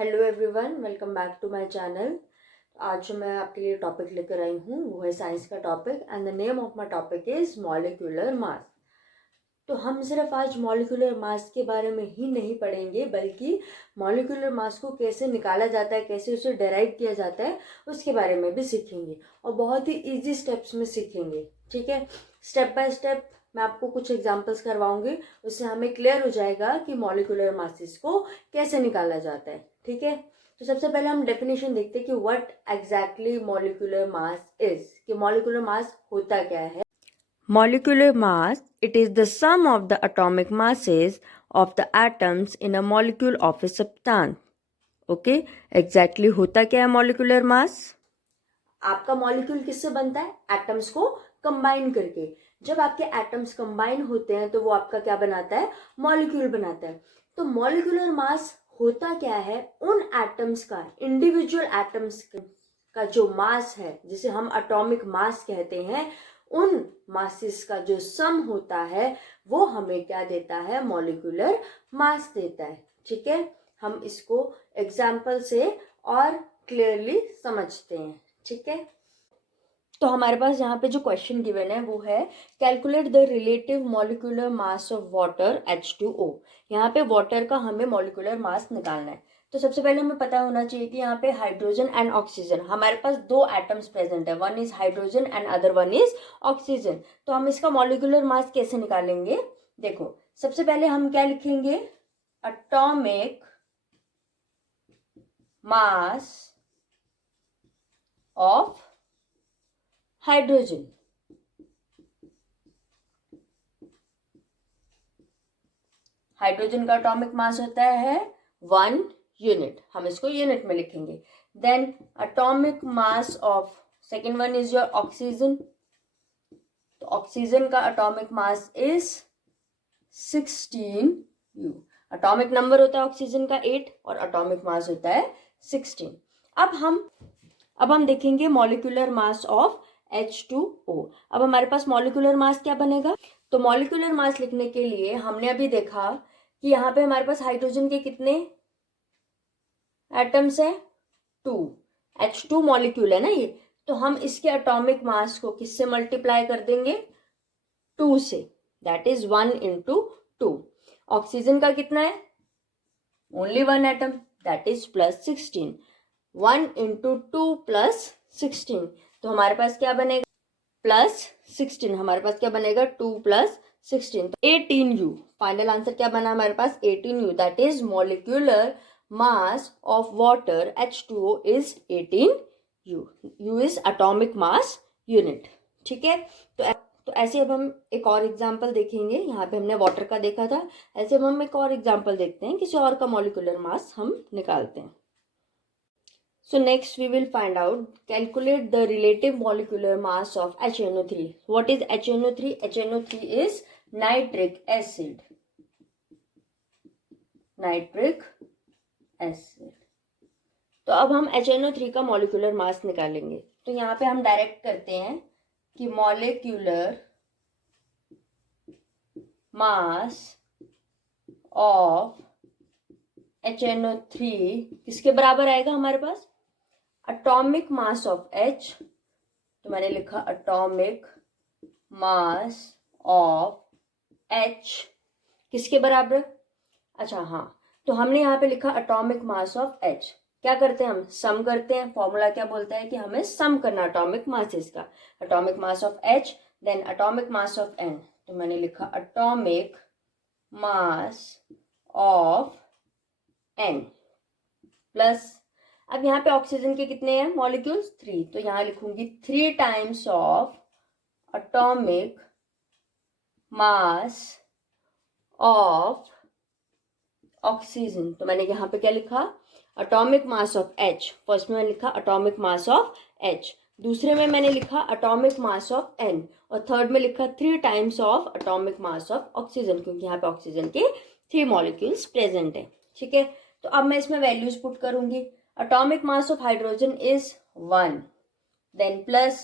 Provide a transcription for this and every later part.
Hello everyone, welcome back to my channel. आज जो मैं आपके लिए टॉपिक लेकर आई हूँ वो है साइंस का topic and the name of my topic is molecular mass. तो हम सिर्फ आज मॉलिक्यूलर मास के बारे में ही नहीं पढ़ेंगे, बल्कि मॉलिक्यूलर मास को कैसे निकाला जाता है, कैसे उसे डेराइव किया जाता है, उसके बारे में भी सीखेंगे और बहुत ही इजी स्टेप्स में सीखेंगे। ठीक है, स्टेप बाय स्टेप मैं आपको कुछ एग्जांपल्स करवाऊंगी, उससे हमें क्लियर हो जाएगा कि मॉलिक्यूलर मासेस को कैसे निकाला जाता है। ठीक है, तो सबसे पहले हम डेफिनेशन देखते हैं कि what exactly molecular mass is, कि मॉलिक्यूलर मास होता क्या है। Molecular mass, it is the sum of the atomic masses of the atoms in a molecule of a substance. Okay, exactly होता क्या है molecular mass? आपका मॉलिक्यूल किससे बनता है? एटम्स को कंबाइन करके। जब आपके एटम्स कंबाइन होते हैं तो वो आपका क्या बनाता है? मॉलिक्यूल बनाता है। तो मॉलिक्यूलर मास होता क्या है? उन एटम्स का, इंडिविजुअल एटम्स का जो मास है, जिसे हम एटॉमिक मास कहते हैं, उन मासेस का जो सम होता है वो हमें क्या देता है? मॉलिक्यूलर मास देता है। ठीक है, हम इसको एग्जाम्पल से और क्लियरली समझते हैं। ठीक है, तो हमारे पास यहाँ पे जो क्वेश्चन गिवन है वो है calculate the relative molecular mass of water H2O। यहाँ पे वाटर का हमें मॉलिक्यूलर मास निकालना है। तो सबसे पहले हमें पता होना चाहिए कि यहाँ पे हाइड्रोजन एंड ऑक्सीजन, हमारे पास दो एटम्स प्रेजेंट है, one is hydrogen and other one is oxygen. तो हम इसका मॉलिक्यूलर मास कैसे निकालेंगे? देखो, सबसे पहले हम क्या लिखेंगे? Atomic mass of hydrogen. Hydrogen का एटॉमिक मास होता है 1 यूनिट, हम इसको यूनिट में लिखेंगे। Then atomic mass of second one is your oxygen. तो ऑक्सीजन का atomic mass is 16 u. Atomic number होता है ऑक्सीजन का 8 और एटॉमिक मास होता है 16। अब हम देखेंगे मॉलिक्यूलर मास ऑफ H2O। अब हमारे पास मॉलिक्यूलर मास क्या बनेगा? तो मॉलिक्यूलर मास लिखने के लिए हमने अभी देखा कि यहाँ पे हमारे पास हाइड्रोजन के कितने एटम्स हैं? 2। H2 मॉलिक्यूल है ना ये, तो हम इसके एटॉमिक मास को किससे मल्टीप्लाई कर देंगे? 2 से, दैट इज 1 इंटू 2। ऑक्सीजन का कितना है? Only 1 atom, that is plus 16। 1 into 2 plus 16, तो हमारे पास क्या बनेगा? प्लस 16। हमारे पास क्या बनेगा? 2 प्लस 16, तो 18U। फाइनल आंसर क्या बना हमारे पास? 18U, that is molecular mass of water H2O is 18U। U is atomic mass unit. ठीक है, तो ऐसे अब हम एक और एग्जांपल देखेंगे। यहाँ पे हमने वाटर का देखा था, ऐसे अब हम एक और एग्जांपल देखते हैं, किसी और का मॉलिक्यूलर मास हम निकालते हैं। So next we will find out, calculate the relative molecular mass of HNO3. What is HNO3? HNO3 is nitric acid. Nitric acid. तो अब हम HNO3 का मॉलिक्यूलर मास निकालेंगे। तो यहाँ पे हम डायरेक्ट करते हैं कि मॉलिक्यूलर मास ऑफ HNO3 किसके बराबर आएगा हमारे पास? Atomic mass of H। तो मैंने लिखा एटॉमिक मास ऑफ H किसके बराबर? अच्छा हाँ, तो हमने यहाँ पे लिखा एटॉमिक मास ऑफ H। क्या करते हैं हम? सम करते हैं। फॉर्मूला क्या बोलता है कि हमें सम करना एटॉमिक मासेस का। Atomic mass of H then atomic mass of N। तो मैंने लिखा atomic mass of N plus, अब यहाँ पे ऑक्सीजन के कितने हैं मॉलिक्यूल्स? 3, तो यहाँ लिखूंगी 3 times of atomic mass of oxygen. तो मैंने यहाँ पे क्या लिखा? Atomic mass of H। First में मैंने लिखा एटॉमिक मास ऑफ H, दूसरे में मैंने लिखा एटॉमिक मास ऑफ N, और थर्ड में लिखा 3 times of atomic mass of oxygen, क्योंकि यहाँ पे ऑक्सीजन के 3 मॉलिक्यूल्स प्रेजेंट है। ठीक है, तो अब मैं इसमें वैल्यूज पुट करूंगी। Atomic mass of hydrogen is 1, then plus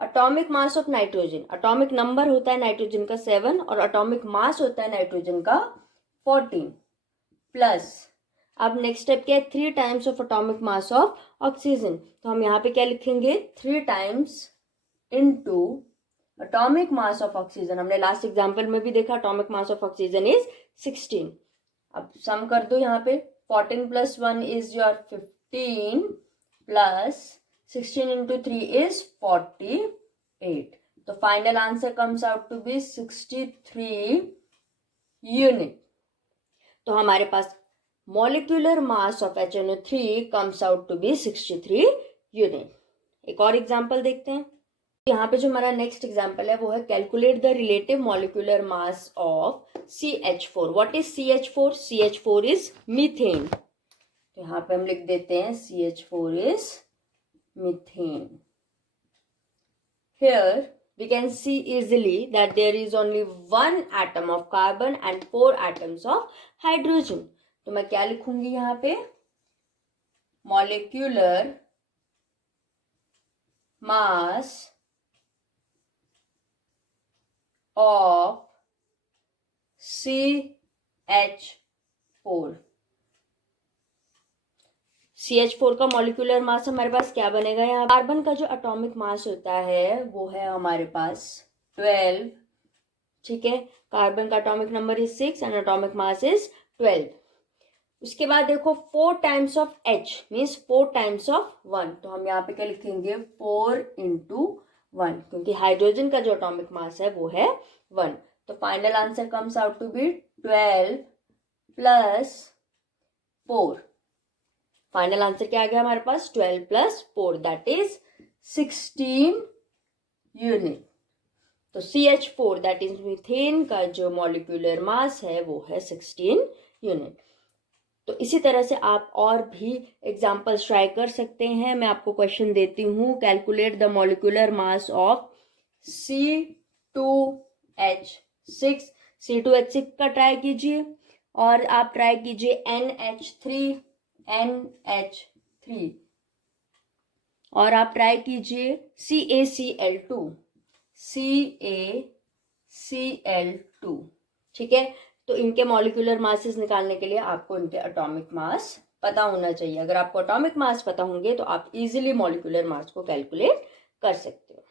atomic mass of nitrogen, atomic number होता है नाइट्रोजन का 7 और एटॉमिक मास होता है नाइट्रोजन का 14, प्लस अब नेक्स्ट स्टेप क्या है, 3 times of atomic mass of oxygen. तो हम यहाँ पे क्या लिखेंगे, 3 times into atomic mass of oxygen. हमने लास्ट एग्जांपल में भी देखा atomic mass of oxygen is 16। अब सम कर दो यहाँ पे, 14 + 1 is your 15 plus 16 into 3 is 48. तो final answer comes out to be 63 unit. तो हमारे पास molecular mass of HNO3 comes out to be 63 unit. एक और एग्जांपल देखते हैं। यहाँ पे जो हमारा नेक्स्ट एग्जांपल है वो है calculate the relative molecular mass of CH4। What is CH4? CH4 is methane. तो यहाँ पे हम लिख देते हैं CH4 is methane. Here we can see easily that there is only 1 atom of carbon and 4 atoms of hydrogen. तो मैं क्या लिखूंगी यहाँ पे, molecular mass of CH4। CH4 का मॉलिक्यूलर मास हमारे पास क्या बनेगा, यहाँ कार्बन का जो एटॉमिक मास होता है वो है हमारे पास 12, ठीक है। कार्बन का atomic number is 6 and atomic mass is 12। उसके बाद देखो 4 times of H means 4 times of 1। तो हम यहाँ पे क्या लिखेंगे, 4 × 1, क्योंकि हाइड्रोजन का जो एटॉमिक मास है वो है 1। तो final answer comes out to be 12 + 4। Final answer क्या आ गया हमारे पास, 12 + 4 दैट इज 16 यूनिट। तो CH4 दैट इज मीथेन का जो मॉलिक्यूलर मास है वो है 16 यूनिट। तो इसी तरह से आप और भी एग्जांपल्स ट्राई कर सकते हैं। मैं आपको क्वेश्चन देती हूँ, calculate the molecular mass of C2H6। C2H6 का ट्राई कीजिए और आप ट्राई कीजिए NH3 और आप ट्राई कीजिए CaCl2। ठीक है, तो इनके मॉलिक्यूलर मासेस निकालने के लिए आपको इनके एटॉमिक मास पता होना चाहिए। अगर आपको एटॉमिक मास पता होंगे तो आप इजीली मॉलिक्यूलर मास को कैलकुलेट कर सकते हो।